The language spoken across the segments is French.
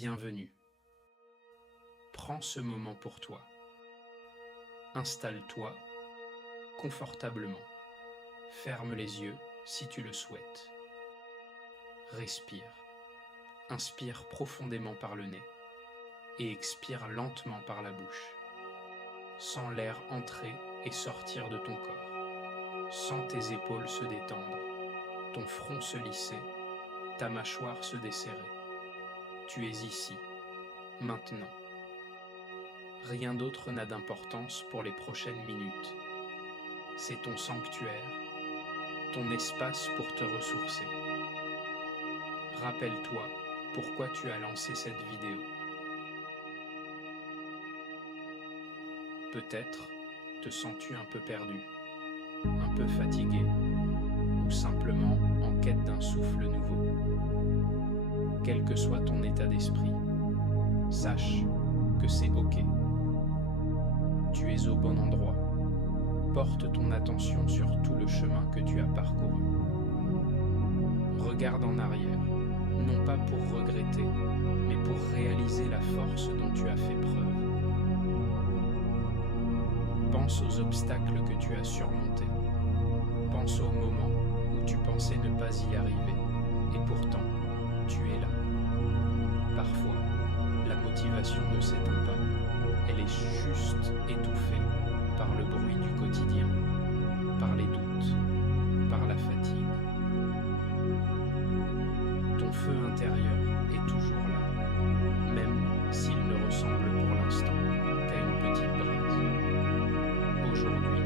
Bienvenue. Prends ce moment pour toi. Installe-toi confortablement. Ferme les yeux si tu le souhaites. Respire. Inspire profondément par le nez et expire lentement par la bouche. Sens l'air entrer et sortir de ton corps. Sens tes épaules se détendre, ton front se lisser, ta mâchoire se desserrer. Tu es ici, maintenant. Rien d'autre n'a d'importance pour les prochaines minutes. C'est ton sanctuaire, ton espace pour te ressourcer. Rappelle-toi pourquoi tu as lancé cette vidéo. Peut-être te sens-tu un peu perdu, un peu fatigué, ou simplement en quête d'un souffle nouveau. Quel que soit ton état d'esprit, sache que c'est OK. Tu es au bon endroit. Porte ton attention sur tout le chemin que tu as parcouru. Regarde en arrière, non pas pour regretter, mais pour réaliser la force dont tu as fait preuve. Pense aux obstacles que tu as surmontés. Pense au moment où tu pensais ne pas y arriver, et pourtant, tu es là. Parfois, la motivation ne s'éteint pas. Elle est juste étouffée par le bruit du quotidien, par les doutes, par la fatigue. Ton feu intérieur est toujours là, même s'il ne ressemble pour l'instant qu'à une petite braise. Aujourd'hui,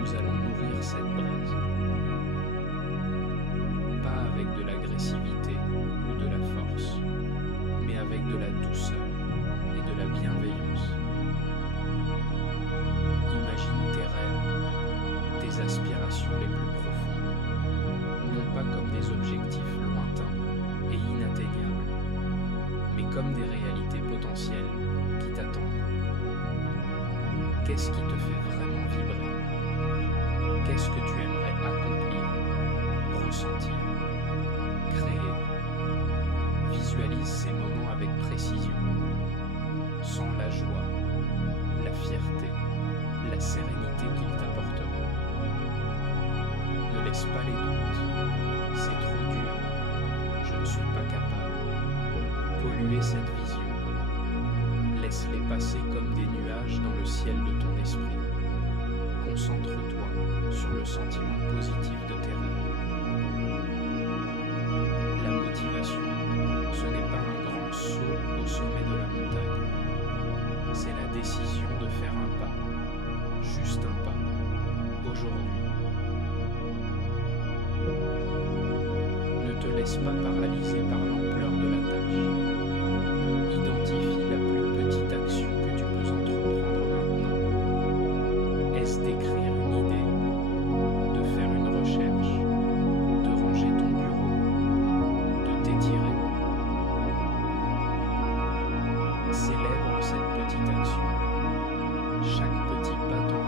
nous allons nourrir cette braise. Pas avec de l'agressivité ou de la force, mais avec de la douceur et de la bienveillance. Imagine tes rêves, tes aspirations les plus profondes, non pas comme des objectifs lointains et inatteignables, mais comme des réalités potentielles qui t'attendent. Qu'est-ce qui te fait vraiment vibrer? Qu'est-ce que tu aimerais accomplir, ressentir, créer? Visualise ces moments avec précision. Sens la joie, la fierté, la sérénité qu'ils t'apporteront. Ne laisse pas les doutes. C'est trop dur. Je ne suis pas capable. Polluer cette vision. Laisse-les passer comme des nuages dans le ciel de ton esprit. Concentre-toi sur le sentiment positif de tes rêves. La motivation, ce n'est pas un grand saut au sommet de la montagne. C'est la décision de faire un pas, juste un pas, aujourd'hui. Ne te laisse pas paralyser par l'ampleur de la tâche. Identifie la plus petite action que tu peux entreprendre maintenant. Est-ce d'écrire une idée, de faire une recherche, de ranger ton bureau, de t'étirer? Célèbre cette petite action. Chaque petit pas t'en